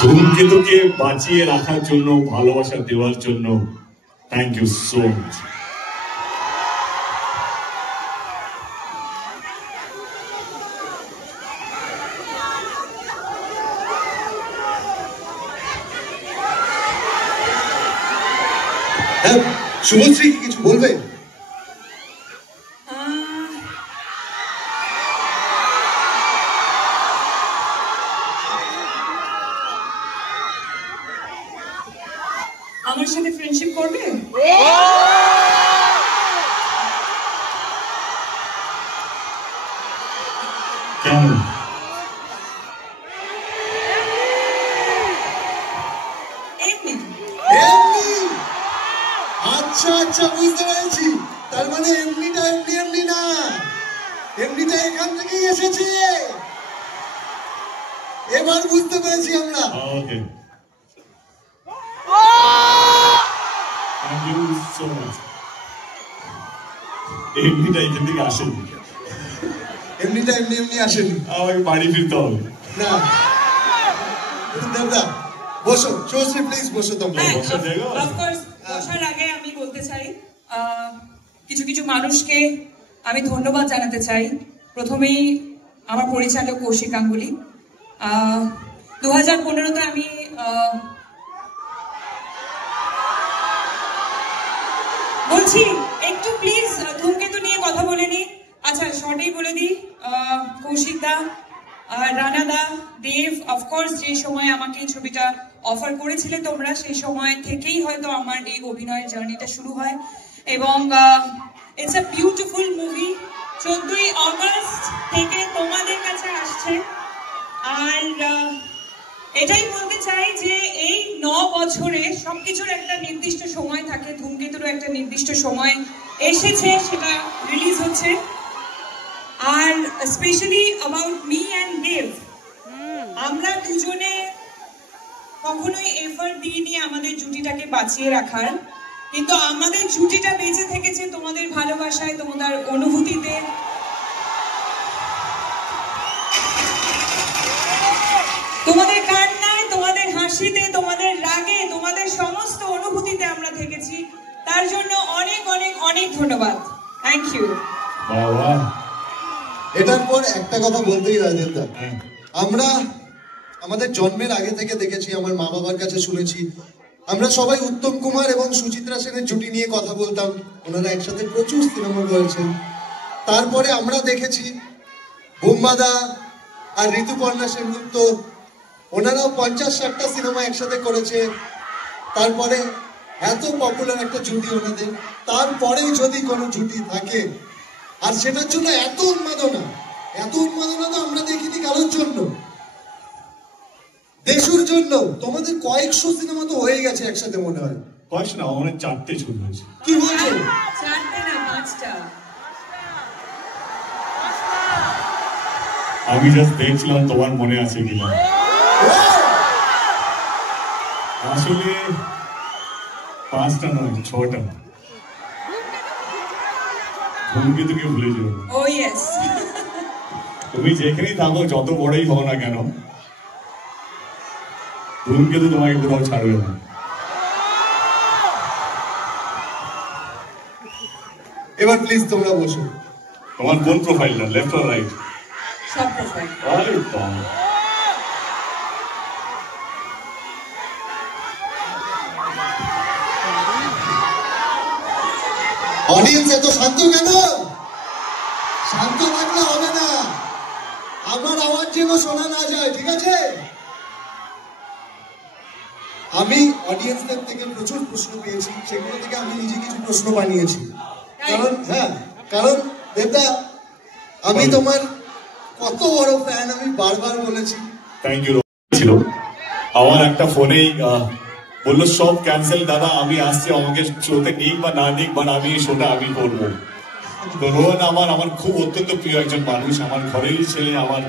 ধূমকেতুকে বাঁচিয়ে রাখার জন্য, ভালোবাসা দেওয়ার জন্য থ্যাংক ইউ সো মাচ। হ্যাঁ, শুভশ্রী কি কিছু বলবে? আমার সাথে ফ্রেন্ডশিপ করবে? কেন? আচ্ছা আচ্ছা, বুঝতে পেরেছি। তার মানে এমনিটা এমনি না, এমনিটা এখান থেকেই এসেছে। এবার বুঝতে পেরেছি আমরা। ওকে, থ্যাংক ইউ সো মাচ। এমনিটা এখান থেকে আসেনি, এমনিটা এমনি আসেনি। আমাকে বাড়ি ফিরতে হবে না দেবদা, বসো। শুভশ্রী প্লিজ বসো। তোমরা বসার আগে আমি বলতে চাই, কিছু কিছু মানুষকে আমি ধন্যবাদ জানাতে চাই। প্রথমেই আমার পরিচালক কৌশিক গাঙ্গুলি। 2015-তে আমি বলছি একটু প্লিজ ধূমকেতু নিয়ে কথা বলে নি। আচ্ছা, শর্টেই বলে দিই, কৌশিক দা, রানা দা, দেব, অফকোর্স যে সময় আমাকে এই ছবিটা অফার করেছিলে তোমরা, সেই সময় থেকেই হয়তো আমার এই অভিনয়ের জার্নিটা শুরু হয়। এবং ইটস আ বিউটিফুল মুভি। 14ই অগস্ট থেকে তোমাদের কাছে আসছে। আর এটাই বলতে চাই যে এই 9 বছরে সবকিছুর একটা নির্দিষ্ট সময় থাকে, ধূমকেতুরও একটা নির্দিষ্ট সময় এসেছে, সেটা রিলিজ হচ্ছে। আর স্পেশালি অ্যাবাউট মি অ্যান্ড দেব, আমরা দুজনে কখনোই এফর্ট দিইনি আমাদের জুটিটাকে বাঁচিয়ে রাখার, কিন্তু আমাদের জুটিটা বেঁচে থেকেছে তোমাদের ভালোবাসায়, তোমাদের অনুভূতিতে। তোমাদের কান্নায়, তোমাদের হাসিতে, তোমাদের রাগে, তোমাদের সমস্ত অনুভূতিতে আমরা থেকেছি। তার জন্য অনেক অনেক অনেক ধন্যবাদ। Thank you. এটার পর একটা কথা বলতেই হয় দেবদা, আমরা আমাদের জন্মের আগে থেকে দেখেছি, আমার মা বাবার কাছে শুনেছি, আমরা সবাই উত্তম কুমার এবং সুচিত্রা সেনের জুটি নিয়ে কথা বলতাম। ওনারা একসাথে প্রচুর সিনেমা করেছেন। তারপরে আমরা দেখেছি বোম্বাদা আর ঋতুপর্ণা সেনগুপ্ত, ওনারাও 50-60টা সিনেমা একসাথে করেছে। তারপরে এত পপুলার একটা জুটি ওনাদের, তারপরে যদি কোনো জুটি থাকে আর সেটার জন্য এত উন্মাদনা তো আমরা দেখিনি কারোর জন্য, দেশুর জন্য। তোমাদের কয়েকশো সিনেমা তো হয়ে গেছে একসাথে, মনে হয় কয়েকশো না, অনেক 4টে ছবি হয়েছে। কি বলছো? 4টে না 5টা? আমি জাস্ট দেখছিলাম তোমার মনে আছে কিনা। আসলে 5টা নয়, 6টা। ধূমকেতুকে ভুলে যাও। ও ইয়েস। তুমি যেখানেই থাকো, যত বড়ই হও না কেন, ধূমকেতু তোমাকে কোথাও ছাড়বে না। এবার প্লিজ তোমরা বসো। তোমার কোন প্রোফাইলটা, লেফট অর রাইট? সব প্রোফাইল। আরে বাবা, অডিয়েন্স এত শান্ত কেন? শান্ত থাকলে হবে না, আমার আওয়াজ যেন শোনা না যায়, ঠিক আছে? আমি অডিয়েন্সদের থেকে প্রচুর প্রশ্ন পেয়েছি, সেগুলো থেকে আমি নিজে কিছু প্রশ্ন বানিয়েছি। কারণ দেবদা, আমি তোমার কত বড় ফ্যান আমি বারবার বলেছি। Thank you. ছিল আমার একটা ফোনেই বললো সব ক্যান্সেল দাদা, আমি আসছি, আমাকে শোতে নিক বা না নিক, বাট আমি শোটা আমি করবো। তো রোহন আমার খুব অত্যন্ত প্রিয় একজন মানুষ, আমার ঘরেরই ছেলে, আমার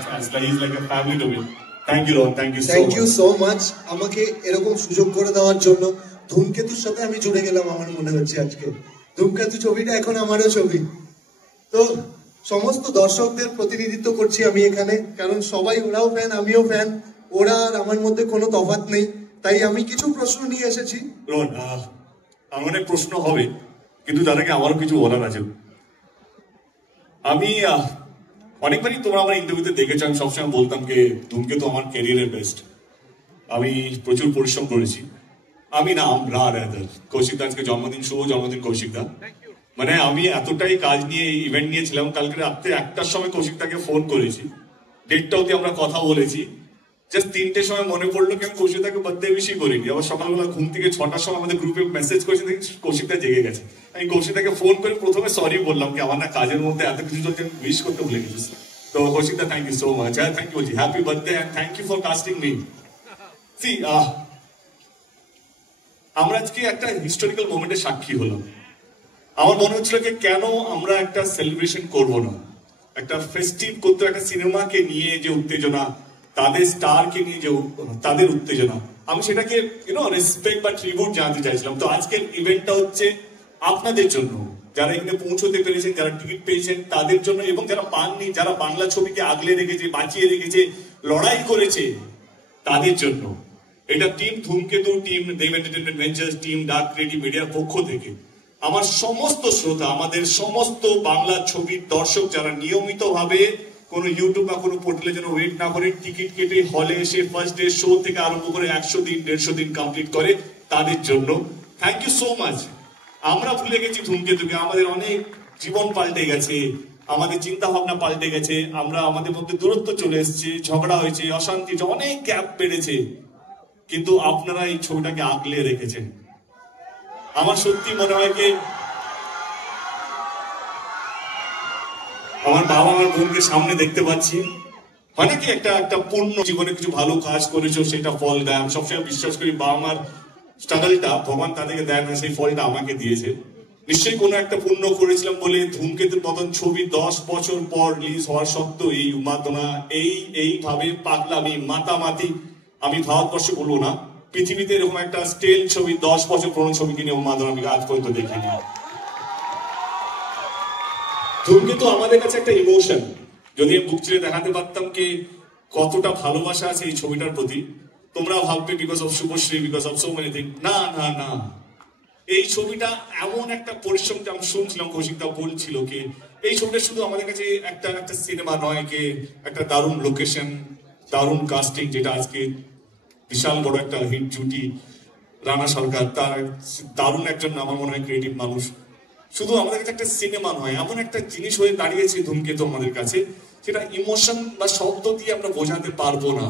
family to me. Thank you Rohan, thank you so much আমাকে এরকম সুযোগ করে দেওয়ার জন্য। ধূমকেতুর সাথে আমি জুড়ে গেলাম, আমার মনে হচ্ছে আজকে ধূমকেতু ছবিটা এখন আমারও ছবি। তো সমস্ত দর্শকদের প্রতিনিধিত্ব করছি আমি এখানে, কারণ সবাই, ওরাও ফ্যান, আমিও ফ্যান। ওরা আর আমার মধ্যে কোনো তফাৎ নেই, তাই আমি কিছু প্রশ্ন নিয়ে এসেছি। রোহন, আমার অনেক প্রশ্ন হবে, কিন্তু তার আগে আমারও কিছু বলার আছে। আমি অনেকবারই তোমরা আমার ইন্টারভিউতে দেখেছো, আমি সবসময় বলতাম যে ধূমকেতু আমার ক্যারিয়ারের বেস্ট। আমি প্রচুর পরিশ্রম করেছি। আমি না, আমরা কৌশিক দা আজকে জন্মদিন, শুভ জন্মদিন কৌশিক দা। মানে আমি এতটাই কাজ নিয়ে এই ইভেন্ট নিয়েছিলাম, কালকে রাত্রে 1টার সময় কৌশিক দাকে ফোন করেছি, 1:30 অব্দি আমরা কথা বলেছি। জাস্ট 3টের সময় মনে পড়লো কি আমি কৌশিক দাকে বার্থডে উইশই করিনি। আবার সকালবেলা ঘুম থেকে 6টার সময় আমাদের গ্রুপে মেসেজ করেছি, কৌশিক দা জেগে গেছে। আমি কৌশিক দাকে ফোন করে প্রথমে সরি বললাম কি আমার না কাজের মধ্যে এত কিছু চলছে, আমি উইশ করতে ভুলে গেছি। তো Kaushik da thank you so much, thank you, happy birthday and thank you for casting me. See, আমরা আজকে একটা হিস্টোরিক্যাল মোমেন্টের সাক্ষী হলাম। আমার মনে হচ্ছিল যে কেন আমরা একটা সেলিব্রেশন করব না, একটা ফেস্টিভ করতে, একটা সিনেমাকে নিয়ে যে উত্তেজনা, তাদের স্টারকে নিয়ে যে তাদের উত্তেজনা, আমি সেটাকে রেসপেক্ট বা ট্রিবিউট জানাতে চাইছিলাম। তো আজকের ইভেন্টটা হচ্ছে আপনাদের জন্য, যারা এখানে পৌঁছতে পেরেছেন, যারা টিকিট পেয়েছেন তাদের জন্য, এবং যারা পাননি, যারা বাংলা ছবিকে আগলে রেখেছে, বাঁচিয়ে রেখেছে, লড়াই করেছে তাদের জন্য। এটা team Dhumketu, team Dev entertainment ventures, team dark creative মিডিয়ার পক্ষ থেকে আমার সমস্ত শ্রোতা, আমাদের সমস্ত বাংলা ছবির দর্শক যারা নিয়মিত ভাবে কোনো ইউটিউব বা কোনো পোর্টালে যেন ওয়েট না করে, টিকিট কেটে হলে এসে ফার্স্ট ডে শো থেকে আরম্ভ করে 100 দিন 150 দিন কমপ্লিট করে, তাদের জন্য থ্যাংক ইউ সো মাচ। আমরা ভুলে গেছি ধূমকেতুকে, আমাদের অনেক জীবন পাল্টে গেছে, আমাদের চিন্তা ভাবনা পাল্টে গেছে, আমরা আমাদের মধ্যে দূরত্ব চলে এসেছে, ঝগড়া হয়েছে, অশান্তি, অনেক গ্যাপ বেড়েছে, কিন্তু আপনারা এই ছবিটাকে আগলে রেখেছেন। আমার সত্যি মনে হয় কি আমার বাবা আমার বোনকে সামনে দেখতে পাচ্ছি, হয় নাকি একটা পূর্ণ জীবনে কিছু ভালো কাজ করেছো, সেটা ফল দেয়। আমি সবসময় বিশ্বাস করি বাবা মার স্ট্রাগলটা ভগবান তাদেরকে দেয় না, সেই ফলটা আমাকে দিয়েছে। নিশ্চয়ই কোনো একটা পুণ্য করেছিলাম বলে ধূমকেতুর মতন ছবি 10 বছর পর রিলিজ হওয়ার সত্ত্বেও এই উন্মাদনা, এইভাবে পাগলামি, মাতামাতি, আমি ভারতবর্ষে বলবো না, পৃথিবীতে এরকম একটা স্টেল ছবি 10 বছর পুরনো ছবিকে নিয়ে উন্মাদনা আমি আজ পর্যন্ত দেখিনি। ধূমকেতু আমাদের কাছে একটা ইমোশন। যদি আমি বুক চিরে দেখাতে পারতাম কি কতটা ভালোবাসা আছে এই ছবিটার প্রতি, তোমরা ভাববে because of Subhashree, because of so many thing. না না না, এই ছবিটা এমন একটা পরিশ্রম, আমি শুনছিলাম কৌশিকদা বলছিল কি এই ছবিটা শুধু আমাদের কাছে একটা সিনেমা নয়, কি একটা দারুণ লোকেশন, দারুণ কাস্টিং, যেটা আজকে বিশাল বড় একটা হিট জুটি, রানা সরকার, তার দারুণ একজন আমার মনে হয় ক্রিয়েটিভ মানুষ। শুধু আমাদের কাছে একটা সিনেমা নয়, এমন একটা জিনিস হয়ে দাঁড়িয়েছে ধূমকেতু আমাদের কাছে, সেটা ইমোশন বা শব্দ দিয়ে আমরা বোঝাতে পারবো না।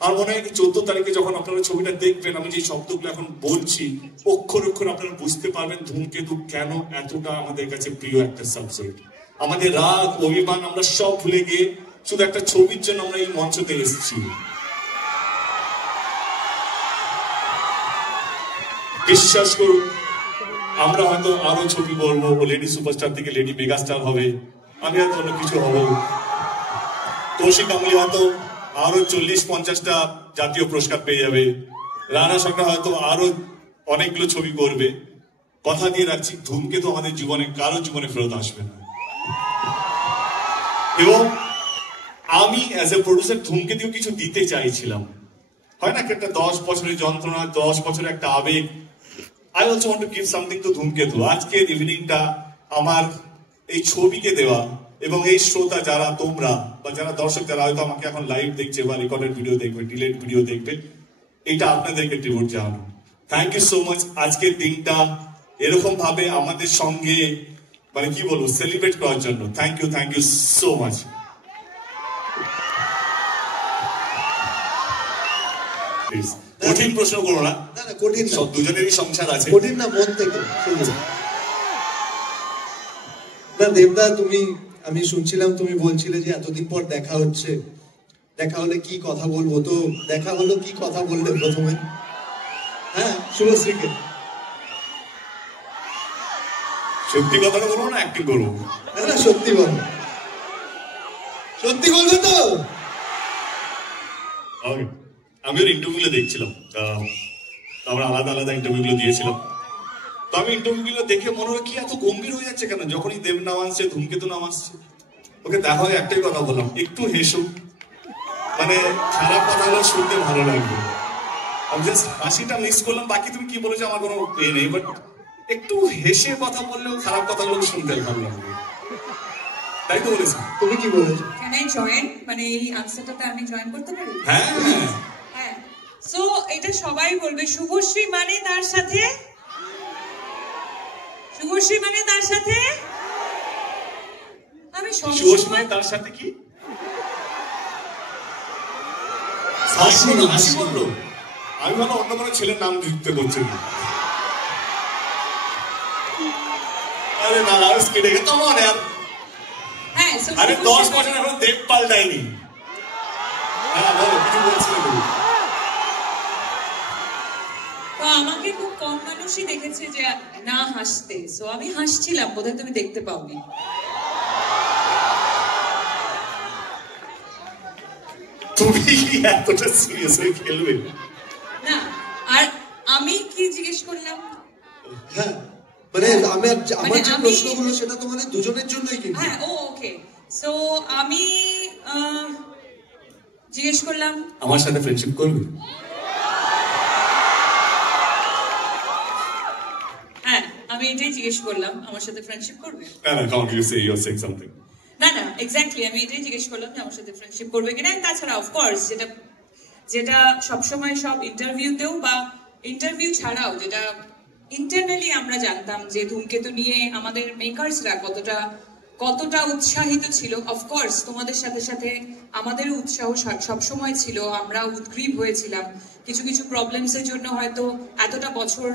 আমার মনে হয় 14 তারিখে যখন আপনারা ছবিটা দেখবেন, আমি যে শব্দগুলো এখন বলছি অক্ষর অক্ষর আপনারা বুঝতে পারবেন ধূমকেতু কেন এতটা আমাদের কাছে প্রিয় একটা সাবজেক্ট। আমাদের রাগ, অভিমান আমরা সব ভুলে গিয়ে শুধু একটা ছবির জন্য আমরা এই মঞ্চতে এসেছি। বিশ্বাস করুন, আমরা হয়তো আরো ছবি করবো, লেডি সুপারস্টার থেকে লেডি মেগাস্টার হবে, আমি হয়তো অন্য কিছু হবো, কৌশিক গাঙ্গুলি হয়তো আরো 40-50টা জাতীয় পুরস্কার পেয়ে যাবে, রানা সরকার হয়তো আরো অনেকগুলো ছবি করবে। কথা দিয়ে রাখছি, ধূমকেতু আমাদের জীবনে কারো জীবনে ফেরত আসবে না। এবং আমি অ্যাজ এ প্রডিউসার ধূমকেতু কিছু দিতে চাইছিলাম, হয় না একটা 10 বছরের যন্ত্রণা, 10 বছরের একটা আবেগ। I also want to give something to ধূমকেতু। আজকের ইভিনিংটা আমার এই ছবিকে দেওয়া, এবং এই শ্রোতা যারা তোমরা বা যারা দর্শক যারা হয়তো আমাকে এখন লাইভ দেখছে বা রেকর্ডেড ভিডিও দেখবে, ডিলেট ভিডিও দেখবে, এটা আপনাদেরকে ট্রিবিউট জানানো। Thank you so much. আজকের দিনটা এরকম ভাবে আমাদের সঙ্গে মানে কি বলবো সেলিব্রেট করার জন্য থ্যাংক ইউ সো মাচ। কঠিন প্রশ্ন করো না, কঠিন সব দুজনেরই সংসার আছে, কঠিন না, মন থেকে না। দেবদা, আমি শুনছিলাম তুমি বলছিলে যে এতদিন পর দেখা হচ্ছে, দেখা হলে কি কথা বলবো, তো দেখা হলো, কি কথা বললে প্রথমে? হ্যাঁ, শুভশ্রীকে। সত্যি কথাটা বলবো না অ্যাক্টিং করবো? না, সত্যি বলো, সত্যি বলবে তো? আমি ওর ইন্টারভিউগুলো দেখছিলাম, আমরা আলাদা আলাদা ইন্টারভিউগুলো দিয়েছিলাম। তো আমি ইন্টারভিউগুলো দেখে মনে হয় কি এত গম্ভীর হয়ে যাচ্ছে কেন, যখনই দেব নাম আসছে, ধূমকেতু নাম আসছে, ওকে দেখা হয় একটাই কথা বললাম, একটু হেসো। মানে খারাপ কথাগুলো শুনতে ভালো লাগবে। আমি জাস্ট হাসিটা মিস করলাম, বাকি তুমি কি বলেছো আমার কোনো এ নেই, বাট একটু হেসে কথা বললেও খারাপ কথাগুলো শুনতে ভালো লাগবে, তাই তো বলেছি। তুমি কি বলেছো? ক্যান আই জয়েন, মানে এই আনসারটাতে আমি জয়েন করতে পারি? হ্যাঁ হ্যাঁ। সো এটা সবাই বলবে, শুভশ্রী মানে তার সাথে, শুভশ্রী মানে তার সাথে, আমি শুভশ্রী তার সাথে কি হাসি বললো, আমি ভালো অন্য কোনো ছেলের নাম যুক্ত করছি না। আরে না কেটে গেছে তোমার यार। হ্যাঁ, আরে 10 বছর এখন দেব পাল্টায়নি। হ্যাঁ বলো, কিছু বলছিলে তুমি। তো আমাকে খুব কম মানুষই দেখেছে যে না হাসতে, সো আমি হাসছিলাম, বোধহয় তুমি দেখতে পাওনি। তুমি কি এতটা সিরিয়াস হয়ে খেলবে না? আর আমি কি জিজ্ঞেস করলাম? হ্যাঁ মানে আমার যে প্রশ্নগুলো সেটা তোমাদের দুজনের জন্যই কিন্তু। হ্যাঁ ওকে, সো আমি জিজ্ঞেস করলাম আমার সাথে ফ্রেন্ডশিপ করবে? হ্যাঁ আমি এটাই জিজ্ঞেস করলাম, আমার সাথে ফ্রেন্ডশিপ করবে? না না, count you say you are saying something. না না, এক্স্যাক্টলি আমি এটাই জিজ্ঞেস করলাম যে আমার সাথে ফ্রেন্ডশিপ করবে কিনা। তাছাড়া অফকোর্স যেটা সবসময় সব ইন্টারভিউতেও বা ইন্টারভিউ ছাড়াও যেটা ইন্টারনালি আমরা জানতাম যে ধূমকেতু নিয়ে আমাদের মেকার্সরা কতটা উৎসাহিত ছিল। অফকোর্স তোমাদের সাথে সাথে আমাদের উৎসাহ সবসময় ছিল, আমরা উদ্গ্রীব হয়েছিলাম। কিছু কিছু প্রবলেমসের জন্য হয়তো এতটা বছর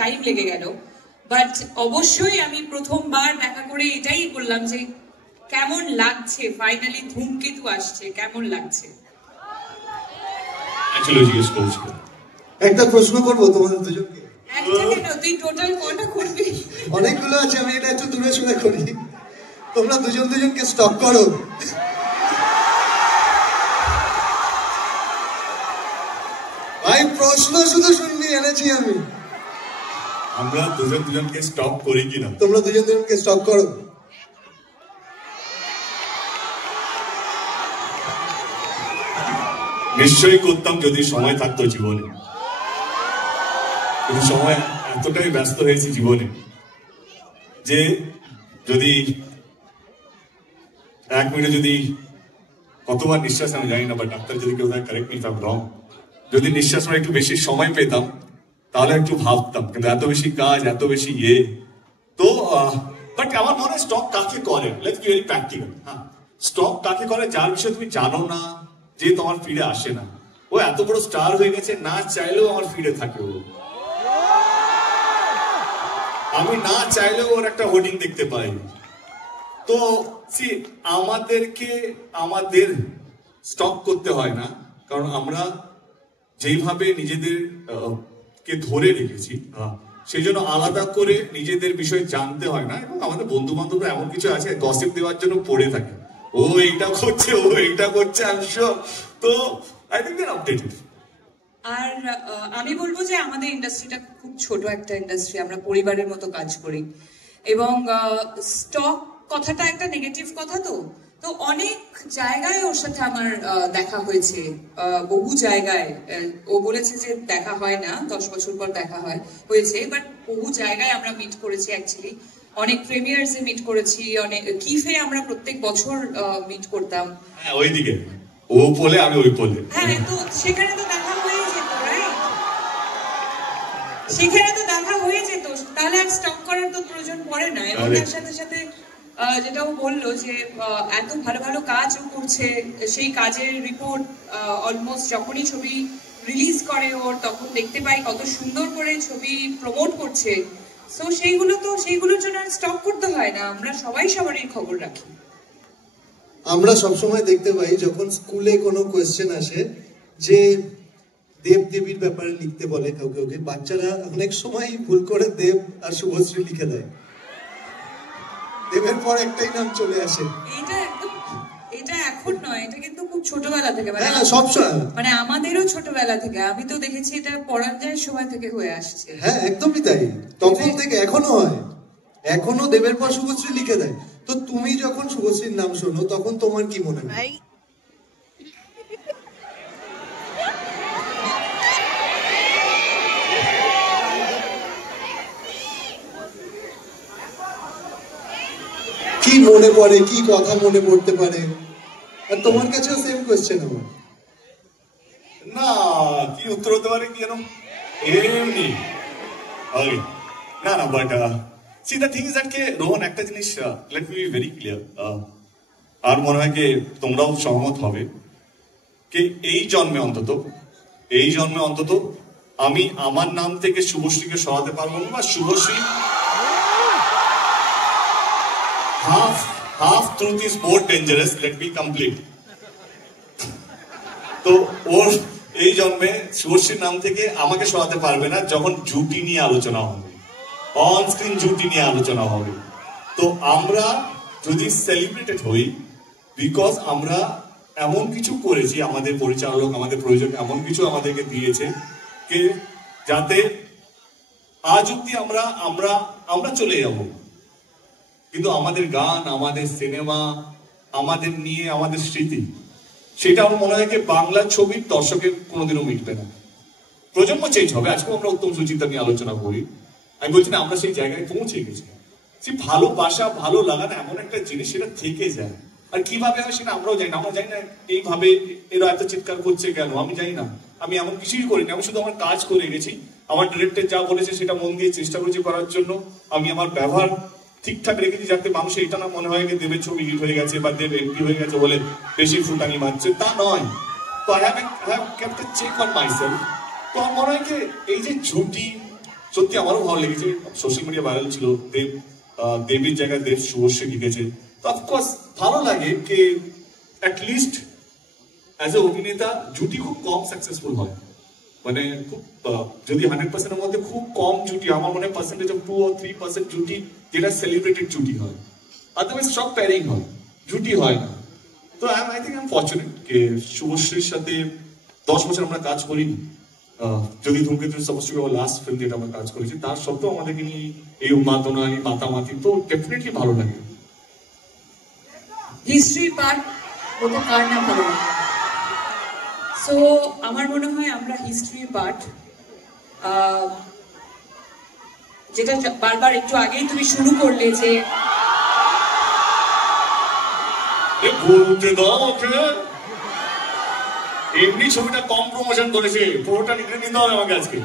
টাইম লেগে গেল, বাট অবশ্যই আমি প্রথমবার দেখা করে এটাই বললাম যে কেমন লাগছে, ফাইনালি ধূমকেতু আসছে, কেমন লাগছে। অ্যাকচুয়ালি জিজ্ঞেস করছি। একটা প্রশ্ন করবো তোমাদের দুজনকে। একটা কেন, তুই টোটাল কটা করবি? অনেকগুলো আছে, আমি এটা একটু দূরে শুনে করি। তোমরা দুজনকে স্টপ করো। ভাই প্রশ্ন শুধু শুনবি এনেছি আমি। আমরা দুজনকে স্টপ করি কিনা? তোমরা দুজনকে স্টপ করো। নিশ্চয়ই করতাম যদি সময় থাকতো জীবনে, কিন্তু সময় এতটাই ব্যস্ত হয়েছে জীবনে যে যদি 1 মিনিটে যদি কতবার নিঃশ্বাস আমি জানি না, বাট ডাক্তার যদি কেউ correct me if I am রং, যদি নিঃশ্বাস নেওয়ার একটু বেশি সময় পেতাম তাহলে একটু ভাবতাম, কিন্তু এত বেশি কাজ, এত বেশি তো বাট আমার মনে হয় স্টপ কাকে করে, লেটস বি ভেরি প্র্যাকটিক্যাল। হ্যাঁ, স্টপ কাকে করে যার বিষয়ে তুমি জানো না, যে তোমার ফিডে আসে না। ও এত বড় স্টার হয়ে গেছে, না চাইলেও আমার ফিডে থাকে ও। আমি না চাইলেও ওর একটা হোর্ডিং দেখতে পাই। তো আমাদের স্টপ করতে হয় না, কারণ আমরা যেইভাবে নিজেদের কে ধরে রেখেছি, সেই জন্য আলাদা করে নিজেদের বিষয় জানতে হয় না। এবং আমাদের বন্ধু বান্ধবরা এমন কিছু আছে গসিপ দেওয়ার জন্য পড়ে থাকে, ও এইটা করছে, ও এইটা করছে, আমি শিওর। তো I think they are updated. আর আমি বলবো যে আমাদের ইন্ডাস্ট্রিটা খুব ছোট একটা ইন্ডাস্ট্রি, আমরা পরিবারের মতো কাজ করি। এবং স্টক কথাটা একটা নেগেটিভ কথা, তো অনেক জায়গায় ওর সাথে আমার দেখা হয়েছে, বহু জায়গায়। ও বলেছে যে দেখা হয় না, 10 বছর পর দেখা হয়েছে, বাট বহু জায়গায় আমরা মিট করেছি অ্যাকচুয়ালি। অনেক প্রিমিয়ার্সে মিট করেছি, অনেক কিফে আমরা প্রত্যেক বছর মিট করতাম। হ্যাঁ ওইদিকে ও বলে আমি ওই বলে। হ্যাঁ, তো সেখানে তো দেখা হয়ে যেত, রাইট? সেখানে তো দেখা হয়ে যেত, তাহলে আর স্টক করার তো প্রয়োজন পড়ে না। এবং তার সাথে সাথে যেটা ও বললো যে এত ভালো ভালো কাজও করছে, সেই কাজের রিপোর্ট অলমোস্ট যখনই ছবি রিলিজ করে ওর, তখন দেখতে পাই কত সুন্দর করে ছবি প্রমোট করছে। সো সেইগুলোর জন্য আর স্টক করতে হয় না, আমরা সবাই সবারই খবর রাখি। আমরা সবসময় দেখতে পাই যখন স্কুলে কোনো কোয়েশ্চেন আসে যে দেব দেবীর ব্যাপারে লিখতে বলে কাউকে, বাচ্চারা অনেক সময় ভুল করে দেব আর শুভশ্রী লিখে দেয়। দেবের পর একটাই নাম চলে আসে। এটা এখন নয়, এটা কিন্তু খুব ছোটবেলা থেকে, মানে আমাদেরও ছোটবেলা থেকে। আমি তো দেখেছি এটা পরাঞ্জয়ের সময় থেকে হয়ে আসছে। হ্যাঁ একদমই তাই, তখন থেকে এখনো হয়, এখনো দেবের পর শুভশ্রী লিখে দেয়। তো তুমি যখন শুভশ্রীর নাম শোনো তখন তোমার কি মনে হয়? কি মনে পড়ে, কি কথা মনে পড়তে পারে? আর তোমার কাছেও সেম কোয়েশ্চেন আমার। না, কি উত্তর হতে পারে, কি জানো, এমনি না না, but see the thing is that কে রোহন, একটা জিনিস let me be very clear, আর মনে হয় কি তোমরাও সহমত হবে কি এই জন্মে অন্তত আমি আমার নাম থেকে শুভশ্রীকে সরাতে পারবো না, বা Subhashree half truth is more dangerous, let me complete. তো ওর এই জন্মে শুভশ্রীর নাম থেকে আমাকে সরাতে পারবে না যখন জুটি নিয়ে আলোচনা হবে, অন স্ক্রিন জুটি নিয়ে আলোচনা হবে। তো আমরা যদি সেলিব্রেটেড হই বিকজ আমরা এমন কিছু করেছি, আমাদের পরিচালক আমাদের প্রয়োজন এমন কিছু আমাদেরকে দিয়েছে কে যাতে আজ অব্দি আমরা চলে যাব, কিন্তু আমাদের গান, আমাদের সিনেমা, আমাদের নিয়ে আমাদের স্মৃতি, সেটা আমার মনে হয় যে বাংলা ছবির দর্শকের কোনোদিনও মিটবে না। প্রজন্ম চেঞ্জ হবে, আজকেও আমরা উত্তম সুচিন্তা নিয়ে আলোচনা করি, আমি বলছি না আমরা সেই জায়গায় পৌঁছে গেছি। সে ভালোবাসা, ভালো লাগানো এমন একটা জিনিস, সেটা থেকে যায়। আর কিভাবে হয় সেটা আমরাও জানি না, আমরা জানি না এইভাবে এরা এত চিৎকার করছে কেন, আমি জানি না, আমি এমন কিছুই করিনি, আমি শুধু আমার কাজ করে গেছি, আমার ডিরেক্টর যা বলেছে সেটা মন দিয়ে চেষ্টা করেছি করার জন্য, আমি আমার ব্যবহার ঠিকঠাক রেখেছি যাতে মানুষের এটা না মনে হয় যে দেবের ছবি হিট হয়ে গেছে বা দেব এমপি হয়ে গেছে বলে বেশি ফুটানি মারছে, তা নয়। তো I have kept a check on myself. তো আমার মনে হয় যে এই যে ঝুঁটি, সত্যি আমারও ভালো লেগেছে, সোশ্যাল মিডিয়া ভাইরাল ছিল, দেবের জায়গায় দেব শুভশ্রী লিখেছে, তো অফকোর্স ভালো লাগে যে অ্যাটলিস্ট অ্যাজ এ অভিনেতা জুটি খুব কম সাকসেসফুল হয়, মানে খুব যদি 100%-এর মধ্যে খুব কম জুটি, আমার মনে হয় পার্সেন্টেজ অফ 2 or 3% জুটি যেটা সেলিব্রেটেড জুটি হয়, আদারওয়াইজ সব প্যারিং হয়, জুটি হয় না। তো I think I am fortunate যে শুভশ্রীর সাথে 10 বছর আমরা কাজ করিনি, যদি ধূমকেতু সাপোজ টু লাস্ট ফিল্ম যেটা আমরা কাজ করেছি, তার সত্ত্বেও আমাদেরকে নিয়ে এই উন্মাদনা, এই মাতামাতি, তো ডেফিনেটলি ভালো লাগে। হিস্ট্রি পার্ট হতে কার না ভালো লাগে। সো আমার মনে হয় আমরা হিস্ট্রি পার্ট, যেটা বারবার একটু আগেই তুমি শুরু করলে যে এমনি ছবিটা কম প্রমোশন করেছে, পুরোটা নিতে নিতে হবে আমাকে আজকে।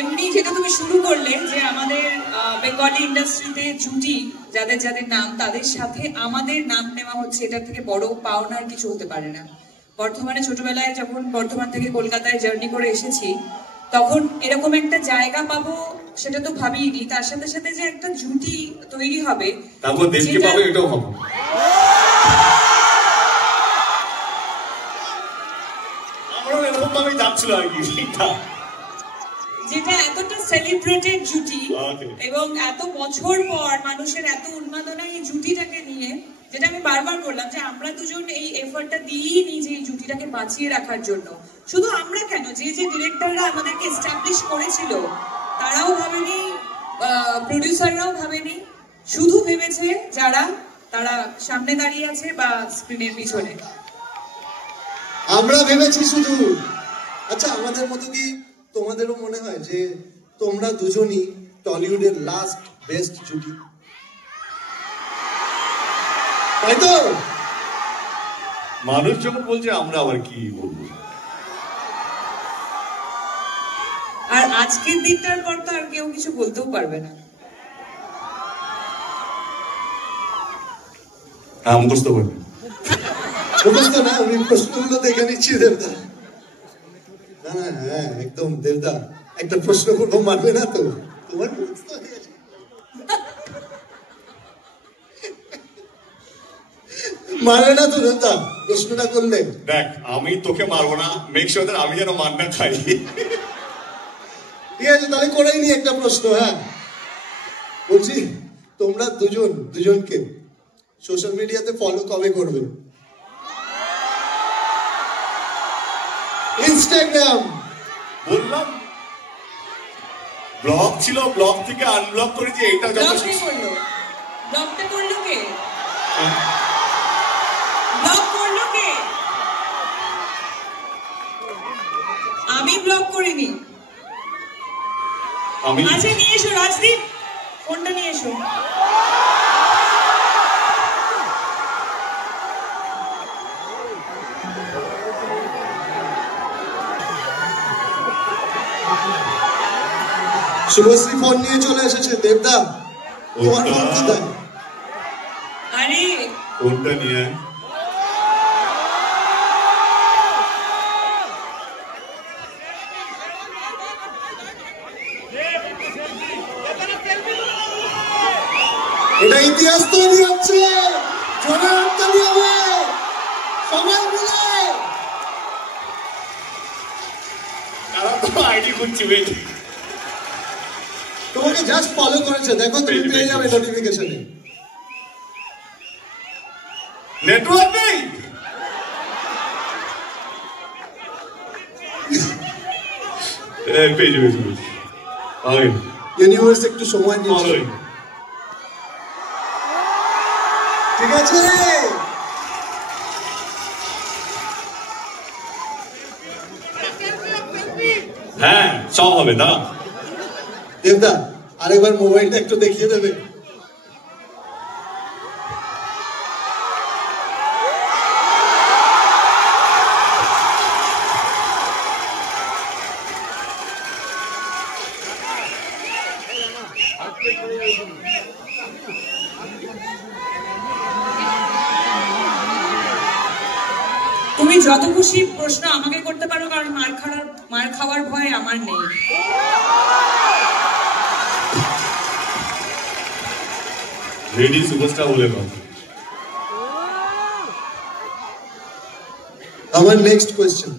এমনি যেটা তুমি শুরু করলে যে আমাদের বেঙ্গলি ইন্ডাস্ট্রিতে জুটি যাদের যাদের নাম, তাদের সাথে আমাদের নাম নেওয়া হচ্ছে, এটার থেকে বড় পাওনার কিছু হতে পারে না। বর্ধমানে ছোটবেলায় যখন বর্ধমান থেকে কলকাতায় জার্নি করে এসেছি, তখন এরকম একটা জায়গা পাবো সেটা তো ভাবিনি, তার সাথে সাথে যে একটা জুটি তৈরি হবে, তারপর দেশকে পাবে, এটাও হবে। আমারও এরকম ভাবে যাচ্ছিল আর কি, ঠিকঠাক, যেটা এতটা সেলিব্রেটেড জুটি এবং এত বছর পর মানুষের এত উন্মাদনা এই জুটিটাকে নিয়ে, যেটা আমি বারবার বললাম যে আমরা দুজন এই এফর্টটা দিয়েই নিই যে এই জুটিটাকে বাঁচিয়ে রাখার জন্য। শুধু আমরা কেন, যে যে ডিরেক্টররা আমাদেরকে এস্টাবলিশ করেছিল তারাও ভাবেনি, প্রডিউসাররাও ভাবেনি, শুধু ভেবেছে তারা সামনে দাঁড়িয়ে আছে বা স্ক্রিনের পিছনে। আমরা ভেবেছি শুধু। আচ্ছা, আমাদের মতো কি তোমাদেরও মনে হয় যে তোমরা দুজনই টলিউডের লাস্ট বেস্ট জুটি, তাই তো? মানুষ যখন বলছে আমরা আবার কি বলবো। আর আজকের দিনটার পর তো আর কেউ কিছু বলতেও পারবে না। মুখস্থ করবে, মুখস্থ না, আমি প্রশ্নগুলো দেখে নিচ্ছি দেবদা। না না, হ্যাঁ একদম দেবদা, একটা প্রশ্ন করবো, মারবে না তো? তোমার মুখস্থ হয়ে গেছে, মারবে না তো দেবদা প্রশ্নটা করলে? দেখ, আমি তোকে মারবো না, মেক শিওর দ্যাট আমি যেন মার না খাই। ঠিক আছে, তাহলে করেই নি একটা প্রশ্ন। হ্যাঁ বলছি, তোমরা দুজনকে সোশ্যাল মিডিয়াতে ফলো কবে করবে? ইনস্টাগ্রাম বললাম ব্লগ ছিল, ব্লগ থেকে আনব্লক করেছি, এটা যথেষ্ট। ব্লগটা করলো কে? ব্লগ করলো কে? আমি ব্লগ করিনি। আমি আচ্ছা, নিয়ে এসো রাজদীপ, ফোনটা নিয়ে এসো। শুভশ্রী ফোন নিয়ে চলে এসেছে। দেবদা, তোমার ফোন কোথায়? আরে ফোনটা নিয়ে এটা ইতিহাস তৈরি হচ্ছে। জোরে হাততালি হবে সবাই মিলে। আইডি করছি, ওয়েট। তোমাকে জাস্ট ফলো করেছে, দেখো তুমি পেয়ে যাবে নোটিফিকেশনে। নেটওয়ার্ক নেই। পেয়ে যাবে। ইউনিভার্স একটু সময় নিচ্ছে। ঠিক আছে, হ্যাঁ সব হবে। না দেবদা আরেকবার মোবাইলটা একটু দেখিয়ে দেবে? তুমি যত খুশি প্রশ্ন আমাকে করতে পারো, কারণ মার খাওয়ার ভয় আমার নেই। রেডি সুপারস্টার বলে কথা। আমার নেক্সট কোয়েশ্চেন,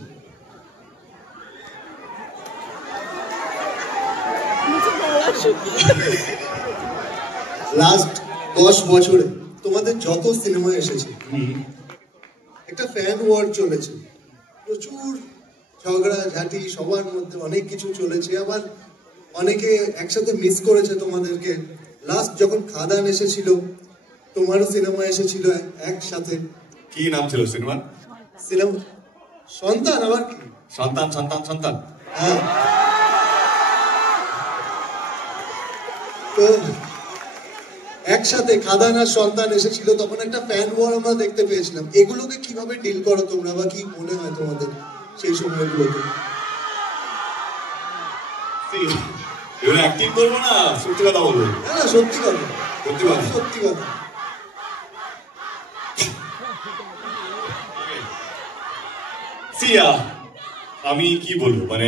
লাস্ট 10 বছরে তোমাদের যত সিনেমা এসেছে একটা ফ্যান ওয়ার চলেছে, প্রচুর ঝগড়া ঝাঁটি, সবার মধ্যে অনেক কিছু চলেছে, আবার অনেকে একসাথে মিস করেছে তোমাদেরকে। লাস্ট যখন খাদান এসেছিল, তোমারও সিনেমা এসেছিল একসাথে। কি নাম ছিল সিনেমার? সিনেমা সন্তান। আবার কি সন্তান সন্তান সন্তান। হ্যাঁ, তো একসাথে খাদান আর সন্তান এসেছিল, তখন একটা ফ্যান ওয়ার আমরা দেখতে পেয়েছিলাম। এগুলোকে কিভাবে ডিল করো তোমরা, বা কি মনে হয় তোমাদের সেই সময়গুলোতে? এবার অ্যাক্টিং করবো না, সত্যি কথা বলবো। না না, সত্যি কথা, সত্যি কথা। সত্যি কথা। আমি কি বলবো, মানে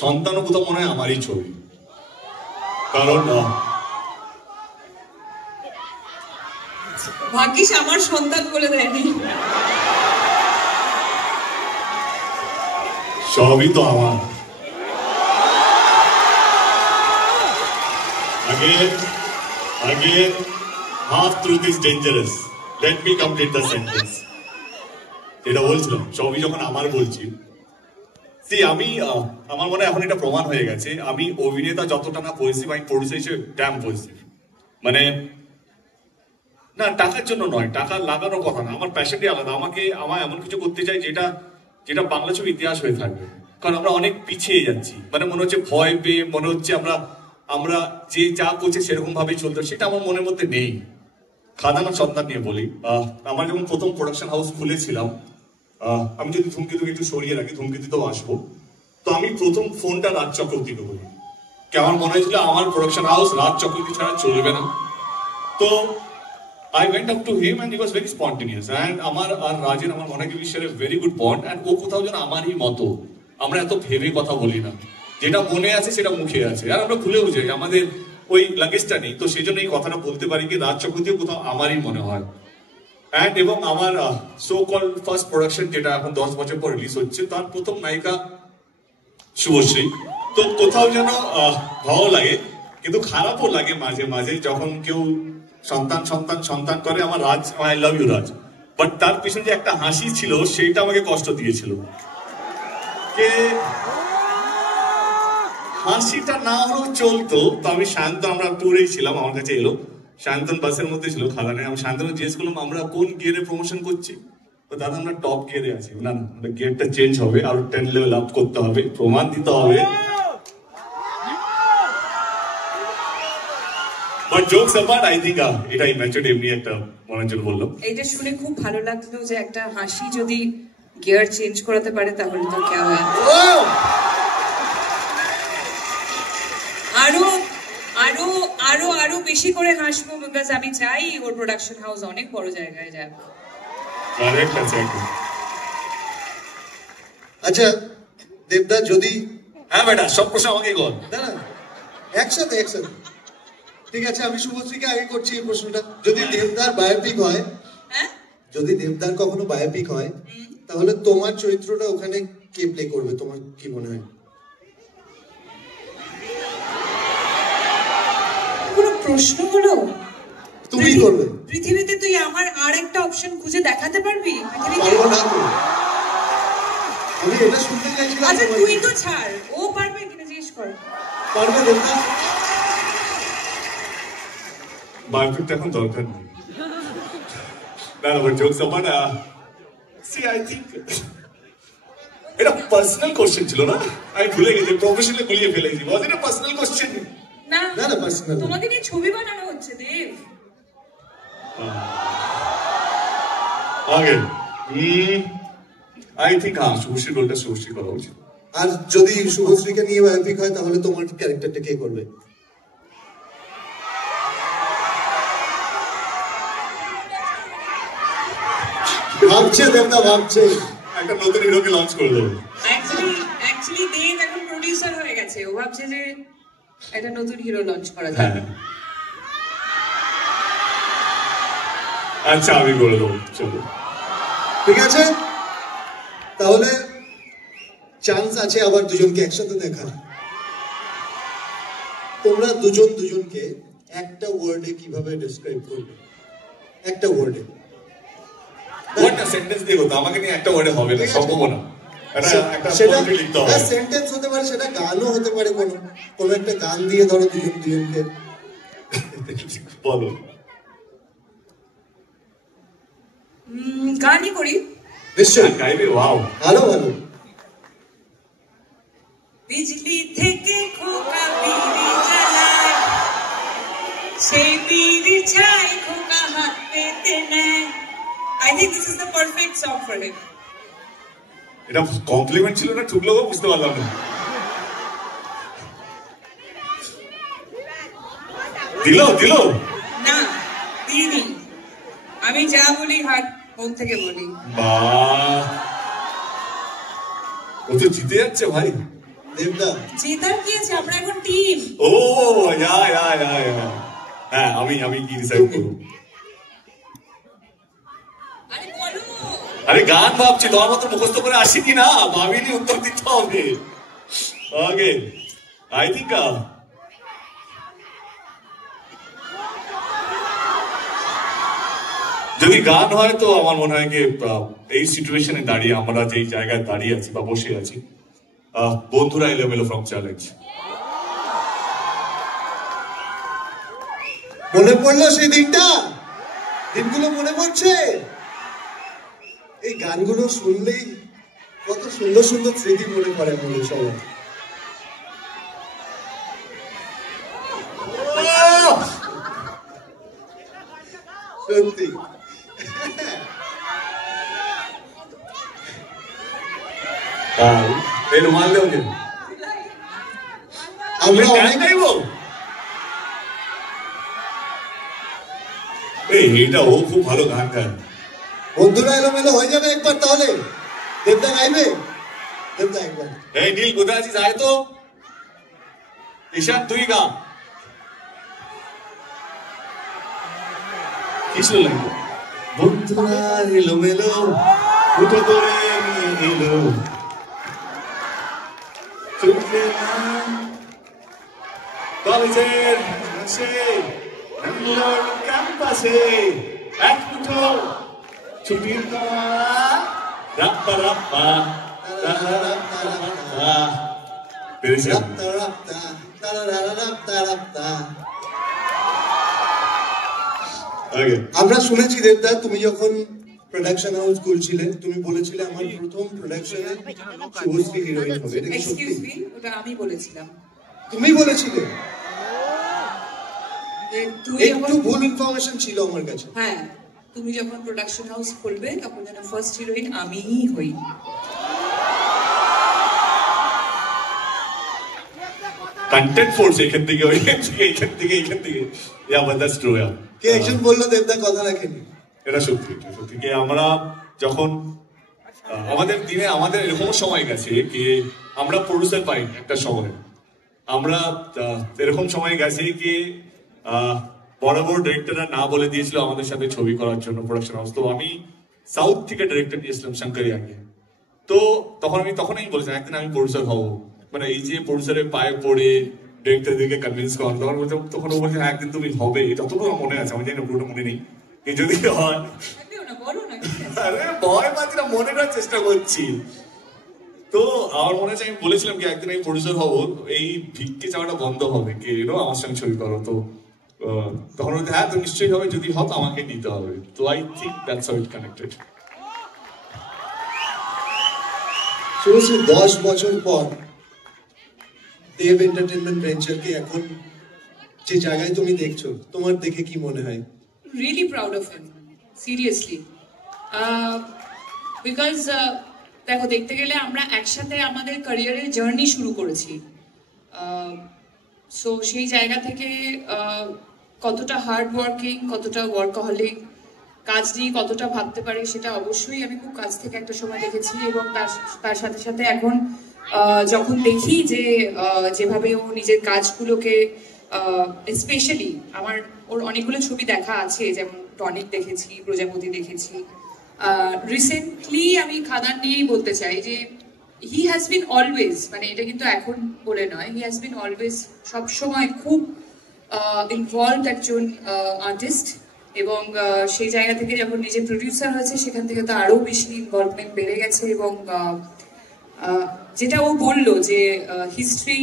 সন্তানও কোথাও মনে হয় আমারই ছবি, কারণ ভাগ্যিস আমার সন্তান বলে দেয়নি। সবই তো আমার। Again, half truth is dangerous. Let me complete the sentence. এটা বলছিলাম, সবই যখন আমার বলছি। আমি আমার মনে হয় এখন এটা প্রমাণ হয়ে গেছে, আমি অভিনেতা যতটা না পরিস্থিতি, আমি প্রডিউসার হিসেবে ড্যাম পরিস্থিতি। মানে না, টাকার জন্য নয়, টাকা লাগানোর কথা না, আমার প্যাশনটি আলাদা। আমার এমন কিছু করতে চাই যেটা বাংলা ছবি ইতিহাস হয়ে থাকবে। কারণ আমরা অনেক পিছিয়ে যাচ্ছি, মানে মনে হচ্ছে ভয় পেয়ে, মনে হচ্ছে আমরা যে যা করছে সেরকম ভাবে চলতে, সেটা আমার মনের মধ্যে নেই। খাদান সন্তান নিয়ে বলি, আমার যখন প্রথম প্রোডাকশন হাউস খুলেছিলাম, আমি যদি ধূমকেতুকে একটু সরিয়ে রাখি, ধূমকেতুতেও আসবো, তো আমি প্রথম ফোনটা রাজ চক্রবর্তীকে বলি। কি আমার মনে হয়েছিল আমার প্রোডাকশন হাউস রাজ চক্রবর্তী ছাড়া চলবে না। তো I went up to him and he was very spontaneous, and আমার আর রাজের আমার মনে হয় বিশ্বের ভেরি গুড বন্ড, and ও কোথাও যেন আমারই মতো। আমরা এত ভেবে কথা বলি না, যেটা মনে আছে সেটা মুখে আছে, আর আমরা ভুলেও যাই, আমাদের ওই লাগেজটা নেই। তো সেই জন্য এই কথাটা বলতে পারি কি রাজ চক্রবর্তী কোথাও আমারই মনে হয়। অ্যান্ড এবং আমার সো কল ফার্স্ট প্রোডাকশন, যেটা এখন 10 বছর পর রিলিজ হচ্ছে, তার প্রথম নায়িকা শুভশ্রী। তো কোথাও যেন ভালো লাগে, কিন্তু খারাপও লাগে মাঝে মাঝে যখন কেউ সন্তান সন্তান সন্তান করে। আমার Raj, I love you Raj, but তার পিছনে যে একটা হাসি ছিল সেইটা আমাকে কষ্ট দিয়েছিল। যে হাসিটা না হলেও চলতো। তো আমি শান্তন, আমরা ট্যুরেই ছিলাম, আমার কাছে এলো শান্তন, বাসের মধ্যে ছিল খাদানে। আমি শান্তনকে জিজ্ঞেস করলাম আমরা কোন গিয়ারে প্রমোশন করছি। তো দাদা আমরা টপ গিয়ারে আছি। না না, গিয়ারটা চেঞ্জ হবে, আরো 10 লেভেল আপ করতে হবে, প্রমাণ দিতে হবে। But jokes apart I think এটা ইম্যাচুরড এমনি একটা মনের জন্য বললাম। এইটা শুনে খুব ভালো লাগলো যে একটা হাসি যদি গিয়ার চেঞ্জ করাতে পারে তাহলে তো কে হয়। আরো আরো আরো আরো বেশি করে হাসবো, বিকজ আমি চাই ওর প্রোডাকশন হাউস অনেক বড় জায়গায় যাক। আচ্ছা দেবদা, যদি হ্যাঁ বেটা সব প্রশ্ন আমাকে কর। না না, একসাথে একসাথে, ঠিক আছে। আমি শুভশ্রীকে আগে করছি এই প্রশ্নটা। যদি দেবদার বায়োপিক হয়, হ্যাঁ যদি দেবদার কখনো বায়োপিক হয়, তাহলে তোমার চরিত্রটা ওখানে কে প্লে করবে, তোমার কি মনে হয়? কোনো প্রশ্ন হলো? তুমি করবে। পৃথিবীতে তুই আমার আর একটা অপশন খুঁজে দেখাতে পারবি? পারবো না তো, আমি এটা শুনতে চাইছিলাম। আচ্ছা তুই তো ছাড়, ও পারবে কিনা জিজ্ঞেস কর। পারবে দেবদা? বায়োপিকটা এখন দরকার নেই। না না, jokes apart see I think এটা পার্সোনাল কোশ্চেন ছিল না, আমি ভুলে গেছি, প্রফেশনালি গুলিয়ে ফেলেছি। Was it a personal question? না না না, পার্সোনাল। তোমাকে নিয়ে ছবি বানানো হচ্ছে দেব। আগে আই থিংক শুভশ্রী রোলটা শুভশ্রী করা উচিত। আর যদি শুভশ্রীকে নিয়ে বায়োপিক হয়, তাহলে তোমার ক্যারেক্টারটা কে করবে? ভাবছে দেবদা, ভাবছে। একটা নতুন হিরোকে লঞ্চ করে দেবো। অ্যাকচুয়ালি দেব এখন প্রোডিউসার হয়ে গেছে, ও ভাবছে যে একটা নতুন হিরো লঞ্চ করা যাবে। আচ্ছা আমি করে দেবো, চলো ঠিক আছে, তাহলে চান্স আছে আবার দুজনকে একসাথে দেখার। তোমরা দুজন দুজনকে একটা ওয়ার্ডে কিভাবে ডেসক্রাইব করবে? একটা ওয়ার্ডে। ওয়ার্ডটা সেন্টেন্স দিয়ে বলতো, আমাকে নিয়ে একটা ওয়ার্ডে হবে না, সম্ভব না। একটা সেটা লিখতে হবে। সেন্টেন্স হতে পারে, সেটা গানও হতে পারে, কোনো একটা গান দিয়ে ধরো দুজন দুজনকে বলো। গানই করি। নিশ্চয়ই গাইবে, ওয়াও ভালো ভালো। বিজলি থেকে খোকা বিড়ি জ্বালায়, সেই বিড়ি ছাই খোকা হাত পেতে নেয়। I think this is the perfect song for him. এটা কমপ্লিমেন্ট ছিল না ঠুকলো, বুঝতে পারলাম না। দিল দিল না দিদি, আমি যা বলি হাত মন থেকে বলি। বাহ, ও তো জিতে যাচ্ছে ভাই। দেবদা জেতার কি আছে, আমরা এখন টিম। ও হ্যাঁ, আমি কি ডিসাইড করবো? আরে বলো। আরে গান ভাবছি, তোমার মতো মুখস্থ করে আসি কি না ভাবিনি, উত্তর দিতে হবে আগে। আই থিঙ্ক যদি গান হয় তো আমার মনে হয় কি এই সিচুয়েশনে দাঁড়িয়ে আমরা যেই জায়গায় দাঁড়িয়ে আছি বা বসে আছি, বন্ধুরা এলোমেলো ফ্রম চ্যালেঞ্জ। মনে পড়লো সেই দিনটা? দিনগুলো মনে পড়ছে? এই গানগুলো শুনলেই কত সুন্দর সুন্দর স্মৃতি মনে পড়ে আমাদের সবার। সত্যি এই রুমাল দেও কেন? আমরা গান অনেক গাইবো? এইটা ও খুব ভালো গান গায়। বন্ধুরা এলোমেলো হয়ে যাবে একবার, তাহলে দেবদা গাইবে। দেবদা একবার। এই নীল কোথায় আছিস, আয় তো। ঈশান তুই গা। কিছু লাগবে। বন্ধুরা এলোমেলো উঠে করে নিয়ে এলো, চলছে না কলেজের পাশে ব্যাঙ্গালোর ক্যাম্পাসে এক মুঠো ছুটির রাপ্পা রাপ্পা পেরেছি। রাপ্তা রাপ্তা তারারা রাপ্তা রাপ্তা। আমরা শুনেছি দেবদা, তুমি যখন প্রোডাকশন হাউস খুলছিলে, তুমি বলেছিলে আমার প্রথম প্রোডাকশনে শুভশ্রী হিরোইন হবে। এটা কি সত্যি? এক্সকিউজ মি, ওটা আমি বলেছিলাম। তুমি বলেছিলে? তুই একটু ভুল ইনফরমেশন ছিল আমার কাছে। হ্যাঁ, তুমি যখন প্রোডাকশন হাউস খুলবে তখন যেন ফার্স্ট হিরোইন আমিই হই। কন্টেন্ট ফোর্স এখান থেকে এখান থেকে ইয়া বাট দ্যাটস ট্রু। কে একজন বললো দেবদা কথা রাখেনি, এটা সত্যি সত্যি। কি আমরা যখন আমাদের দিনে আমাদের এরকম সময় গেছে কি আমরা প্রডিউসার পাই একটা সময়, আমরা এরকম সময় গেছে কি বড় বড় ডিরেক্টররা না বলে দিয়েছিল আমাদের সাথে ছবি করার জন্য প্রোডাকশন হাউস। তো আমি সাউথ থেকে ডিরেক্টর নিয়েছিলাম শঙ্করিয়াকে। তো তখন আমি তখনই বলেছিলাম একদিন আমি প্রডিউসার হবো। মানে এই যে প্রডিউসারের পায়ে পড়ে ডিরেক্টরদেরকে কনভিন্স করানো, তখন ও বলছে একদিন তুমি হবে, যতটুকু মনে আছে, আমি জানি না পুরোটা মনে নেই, যদি হয় আরে ভয় পাচ্ছি না, মনে করার চেষ্টা করছি। তো আমার মনে আছে আমি বলেছিলাম কি একদিন আমি প্রডিউসার হবো, এই ভিক্ষে চাওয়াটা বন্ধ হবে, কে আমার সঙ্গে ছবি করো। তো তখন বলতে হ্যাঁ তো নিশ্চয়ই হবে, যদি হয় তো আমাকে নিতে হবে। তো I think that's how it connected. 10 বছর পর দেব এন্টারটেনমেন্ট ভেঞ্চারকে এখন যে জায়গায় তুমি দেখছো, তোমার দেখে কি মনে হয়? Really proud of him, seriously, because দেখো দেখতে গেলে আমরা একসাথে আমাদের ক্যারিয়ারের জার্নি শুরু করেছি। সো সেই জায়গা থেকে কতটা হার্ড ওয়ার্কিং, কতটা ওয়ার্কাহলিক, কাজ নিয়ে কতটা ভাবতে পারে সেটা অবশ্যই আমি খুব কাছ থেকে একটা সময় দেখেছি। এবং তার সাথে সাথে এখন যখন দেখি যে যেভাবে ও নিজের কাজগুলোকে, স্পেশালি আমার ওর অনেকগুলো ছবি দেখা আছে, যেমন টনিক দেখেছি, প্রজাপতি দেখেছি, রিসেন্টলি আমি খাদান নিয়েই বলতে চাই যে হি হ্যাজ বিন অলওয়েজ, মানে এটা কিন্তু এখন বলে নয়, হি হ্যাজ বিন অলওয়েজ সবসময় খুব ইনভলভড একজন আর্টিস্ট। এবং সেই জায়গা থেকে যখন নিজে প্রডিউসার হয়েছে সেখান থেকে তো আরও বেশি ইনভলভমেন্ট বেড়ে গেছে। এবং যেটা ও বললো যে হিস্ট্রি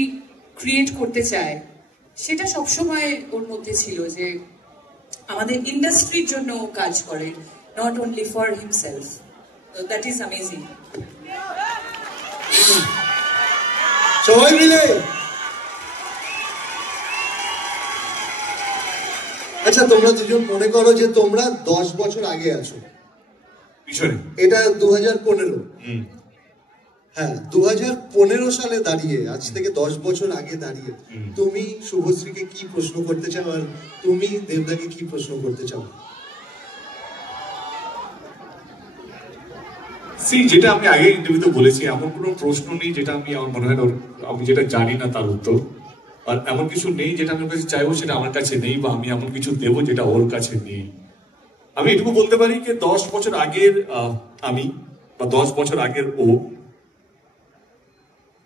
ক্রিয়েট করতে চায়, সেটা সবসময় ওর মধ্যে ছিল যে আমাদের ইন্ডাস্ট্রির জন্য ও কাজ করে, not only for himself. That is amazing. সবাই মিলে আচ্ছা, তোমরা দুজন মনে করো যে তোমরা 10 বছর আগে আছো পিছনে, এটা 2015। হ্যাঁ, 2015 সালে দাঁড়িয়ে, আজ থেকে 10 বছর আগে দাঁড়িয়ে তুমি শুভশ্রীকে কি প্রশ্ন করতে চাও, আর তুমি দেবদাকে কি প্রশ্ন করতে চাও? যেটা আমি আগে ইন্টারভিউতে বলেছি, এমন কোনো প্রশ্ন নেই যেটা আমার মনে হয় আমি যেটা জানি না তার উত্তর, আর এমন কিছু নেই যেটা আমি কাছে চাইবো সেটা আমার কাছে নেই, বা আমি এমন কিছু দেবো যেটা ওর কাছে নেই। আমি এটুকু বলতে পারি যে 10 বছর আগের আমি বা 10 বছর আগের ও,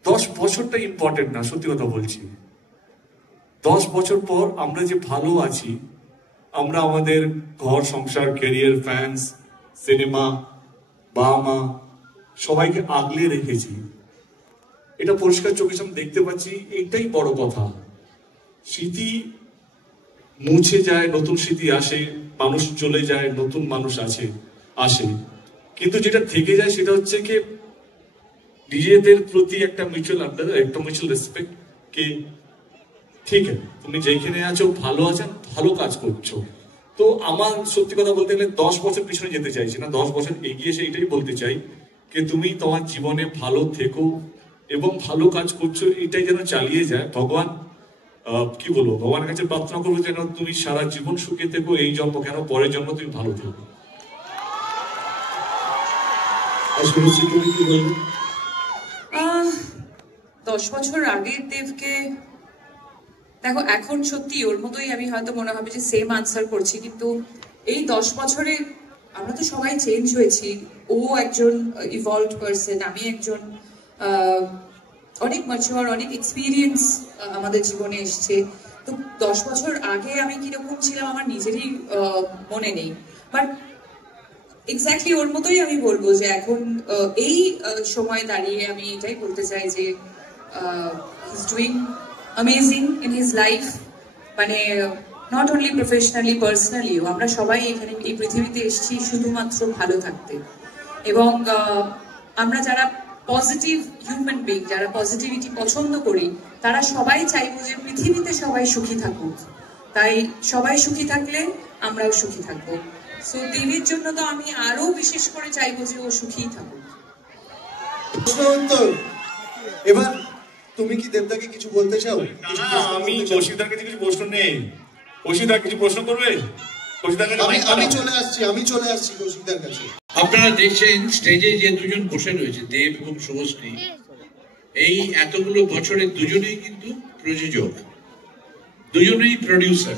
10 বছরটা ইম্পর্টেন্ট না, সত্যি কথা বলছি। 10 বছর পর আমরা যে ভালো আছি, আমরা আমাদের ঘর সংসার, ক্যারিয়ার, ফ্যান্স, সিনেমা, বাবা মা সবাইকে আগলে রেখেছি, এটা পরিষ্কার চোখে সামনে দেখতে পাচ্ছি, এটাই বড় কথা। স্মৃতি মুছে যায়, নতুন স্মৃতি আসে, মানুষ চলে যায়, নতুন মানুষ আসে, কিন্তু যেটা থেকে যায় সেটা হচ্ছে কি নিজেদের প্রতি একটা মিউচুয়াল রেসপেক্ট, কে ঠিক আছে তুমি যেখানে আছো ভালো আছেন, ভালো কাজ করছো। তো আমার সত্যি কথা বলতে গেলে 10 বছর পিছনে যেতে চাইছি না, 10 বছর এগিয়ে এসে এটাই বলতে চাই যে তুমি তোমার জীবনে ভালো থেকো এবং ভালো কাজ করছো, এটাই যেন চালিয়ে যায়। ভগবান কি বলবো, ভগবানের কাছে প্রার্থনা করবো যেন তুমি সারা জীবন সুখে থেকো, এই জন্ম কেন পরের জন্ম তুমি ভালো থেকো। 10 বছর আগের দেবকে দেখো, এখন সত্যি ওর মতোই আমি হয়তো মনে হবে যে সেম আনসার করছি, কিন্তু এই 10 বছরে আমরা তো সবাই চেঞ্জ হয়েছি। ও একজন ইভলভড পারসন, আমি একজন অনেক ম্যাচিওর, অনেক এক্সপিরিয়েন্স আমাদের জীবনে এসছে। তো 10 বছর আগে আমি কিরকম ছিলাম আমার নিজেরই মনে নেই, বাট এক্স্যাক্টলি ওর মতোই আমি বলবো যে এখন এই সময় দাঁড়িয়ে আমি এটাই বলতে চাই যে he's doing amazing in his life, মানে নট অনলি প্রফেশনালি, পার্সোনালিও। আমরা সবাই এখানে এই পৃথিবীতে এসেছি শুধুমাত্র ভালো থাকতে, এবং আমরা যারা পজিটিভ হিউম্যান বিং, যারা পজিটিভিটি পছন্দ করি, তারা সবাই চাইবো যে পৃথিবীতে সবাই সুখী থাকুক, তাই সবাই সুখী থাকলে আমরাও সুখী থাকবো। সো দেবের জন্য তো আমি আরো বিশেষ করে চাইবো যে ও সুখীই থাকুক। প্রশ্ন উত্তর। এবার তুমি কি দেবদাকে কিছু বলতে চাও? আমি কৌশিকদার কাছে কিছু প্রশ্ন নেই। কৌশিকদার কিছু প্রশ্ন করবে? আমি চলে আসছি কৌশিকদার কাছে। আপনারা দেখছেন স্টেজে যে দুজন বসে রয়েছে, দেব এবং শুভশ্রী, এই এতগুলো বছরের দুজনেই কিন্তু প্রযোজক, দুজনেই প্রডিউসার।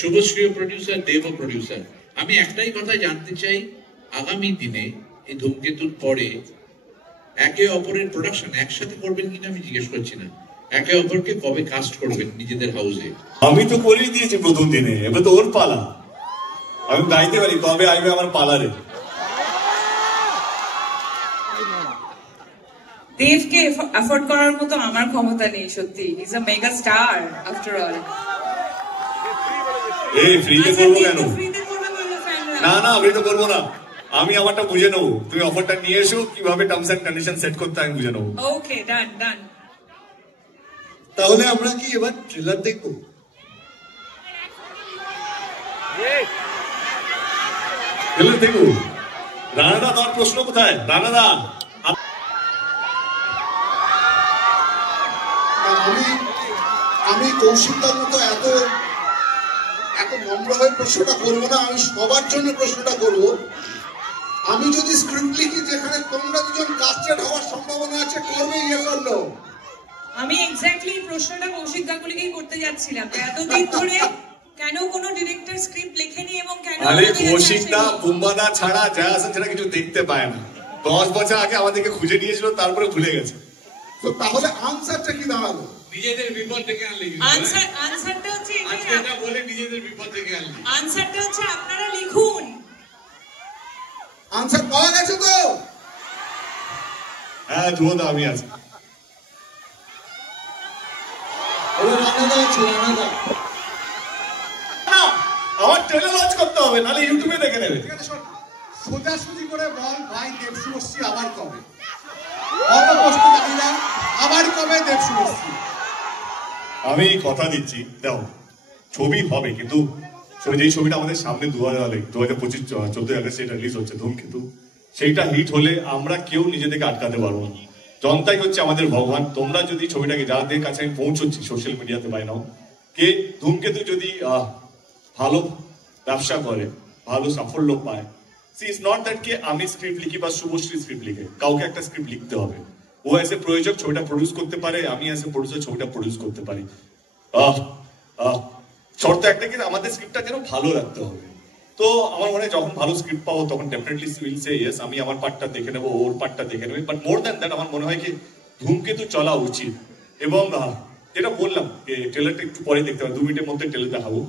শুভশ্রীও প্রডিউসার, দেবও প্রডিউসার। আমি একটাই কথা জানতে চাই, আগামী দিনে এই ধূমকেতুর পরে একে অপরের প্রোডাকশন একসাথে করবেন কিনা আমি জিজ্ঞেস করছি না, একে অপরকে কবে কাস্ট করবেন নিজেদের হাউসে? আমি তো করেই দিয়েছি প্রথম দিনে, এবার তো ওর পালা। আমি গাইতে পারি, কবে আসবে আমার পালারে। দেবকে অ্যাফোর্ড করার মতো আমার ক্ষমতা নেই সত্যি। Is a mega star after all. এই ফ্রিতে করবো কেন? না না, ফ্রিতে করবো না। আমি আমারটা বুঝে নেবো, তুমি অফারটা নিয়ে এসো, কিভাবে টার্মস এন্ড কন্ডিশন সেট করতে আমি বুঝে নেবো। ওকে, ডান ডান। তাহলে আমরা কি এবার ট্রেলার দেখবো? ট্রেলার দেখবো। রানাদা, তোমার প্রশ্ন কোথায়? রানাদা, আমি কৌশিকদার মতো এত নম্র হয়ে প্রশ্নটা করবো না। আমি সবার জন্য প্রশ্নটা করবো। আমি যদি স্ক্রিপ্ট লিখি যেখানে তোমরা দুজন কাস্টেড হওয়ার সম্ভাবনা আছে, করবে ইয়েস অর নো? আমি এক্স্যাক্টলি প্রশ্নটা কৌশিক গাঙ্গুলিকেই করতে যাচ্ছিলাম, এতদিন ধরে কেন কোনো ডিরেক্টর স্ক্রিপ্ট লেখেনি এবং কেন কৌশিকদা বুম্বাদা ছাড়া যা আছে সেটা কিছু দেখতে পায় না। 10 বছর আগে আমাদেরকে খুঁজে নিয়েছিল, তারপরে ভুলে গেছে। তো তাহলে আনসারটা কি দাঁড়ালো? নিজেদের বিপদ থেকে আনলে। আনসারটা হচ্ছে এটা বলে নিজেদের বিপদ থেকে আনলে। আনসারটা হচ্ছে আপনারা লিখুন। আনসার পাওয়া গেছে তো? হ্যাঁ, ধ্রুবদা আমি আছি। আমার ট্রেলার লঞ্চ করতে হবে, নাহলে ইউটিউবে দেখে নেবে। সোজাসুজি করে বল ভাই, দেব শুভশ্রী আবার কবে? অত প্রশ্ন জানি না, আবার কবে দেব শুভশ্রী? আমি কথা দিচ্ছি, দেখো ছবি হবে, কিন্তু যেই ছবিটা আমাদের সামনে 2025 14 আগস্ট সেটা রিলিজ হচ্ছে ধূমকেতু, সেইটা হিট হলে আমরা কেউ নিজেদেরকে আটকাতে পারবো না। জনতাই হচ্ছে আমাদের ভগবান। তোমরা যদি ছবিটাকে যাদের কাছে আমি পৌঁছচ্ছি সোশ্যাল মিডিয়াতে বাই নাও, কে ধূমকেতু যদি ভালো ব্যবসা করে, ভালো সাফল্য পায়, সি ইজ নট দ্যাট কে আমি স্ক্রিপ্ট লিখি বা শুভশ্রী স্ক্রিপ্ট লিখে, কাউকে একটা স্ক্রিপ্ট লিখতে হবে। ও অ্যাজ এ প্রযোজক ছবিটা প্রডিউস করতে পারে, আমি অ্যাজ এ প্রডিউসার ছবিটা প্রডিউস করতে পারি। শর্ত একটা, কিন্তু আমাদের স্ক্রিপ্টটা যেন ভালো রাখতে হবে। তো আমার মনে হয় যখন ভালো স্ক্রিপ্ট পাবো তখন ডেফিনেটলি উইল সে ইয়েস, আমি আমার পার্টটা দেখে নেবো, ওর পার্টটা দেখে নেবে। বাট মোর দ্যান দ্যাট আমার মনে হয় কি ধূমকেতু চলা উচিত। এবং যেটা বললাম, ট্রেলারটা একটু পরে দেখতে হবে, 2 মিনিটের মধ্যে ট্রেলার দেখাবো।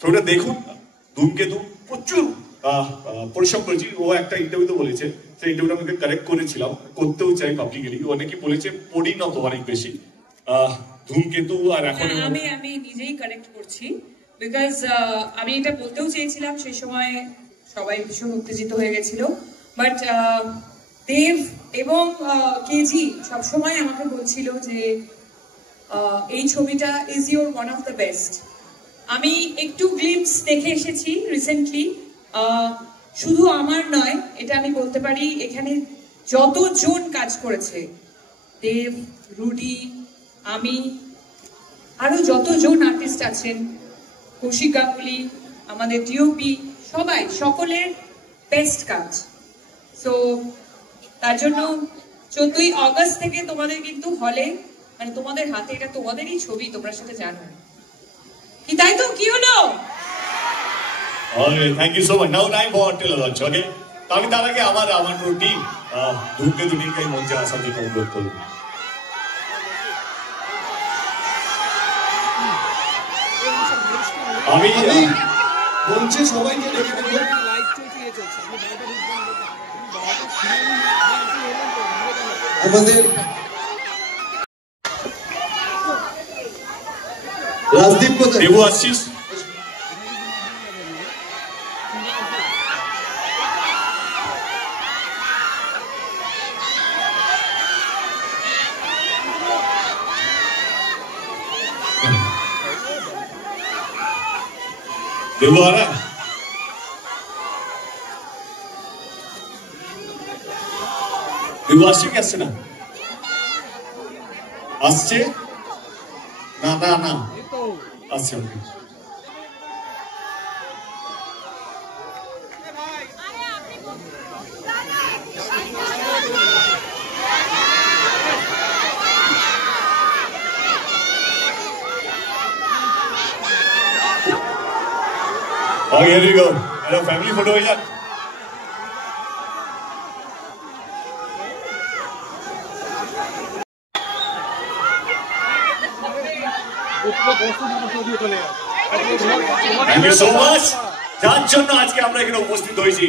ছবিটা দেখুন। ধূমকেতু প্রচুর পরিশ্রম করেছি। ও একটা ইন্টারভিউতে বলেছে, সেই ইন্টারভিউটা আমাকে কারেক্ট করেছিলাম, করতেও চাই পাবলিকলি। অনেকে বলেছে পরিণত অনেক বেশি ধূমকেতু। আর এখন আমি নিজেই কারেক্ট করছি, বিকজ আমি এটা বলতেও চেয়েছিলাম, সেই সময় সবাই ভীষণ উত্তেজিত হয়ে গেছিল। বাট দেব এবং কেজি সবসময় আমাকে বলছিল যে এই ছবিটা is your one of the best. আমি একটু গ্লিমস দেখে এসেছি রিসেন্টলি, শুধু আমার নয়, এটা আমি বলতে পারি এখানে যতজন কাজ করেছে, দেব, রুডি, আমি, আরো যতজন আর্টিস্ট আছেন, কৌশিক গাঙ্গুলি, আমাদের ডিওপি, সবাই, সকলের বেস্ট কাজ। সো তার জন্য 14ই অগস্ট থেকে তোমাদের কিন্তু হলে, মানে তোমাদের হাতে, এটা তোমাদেরই ছবি, তোমরা সেটা জানো কি, তাই তো? কি হলো? Thank you so much. Now time for trailer launch. Okay, তো আমি তার আগে আমার টিম ধূমকেতু টিমকে মঞ্চে আসার জন্য অনুরোধ করব। আমি মঞ্চে সবাইকে ডেকে দেবো। আমাদের রাজদীপ কোথায়? দেবু আসছিস? देवू आ रहा है? देवू আসছে কি আসছে না? আসছে না না না আসছে ওকে Oh, here you go. Hello, family photo है यार. Thank you so much. যার জন্য আজকে আমরা এখানে উপস্থিত হয়েছি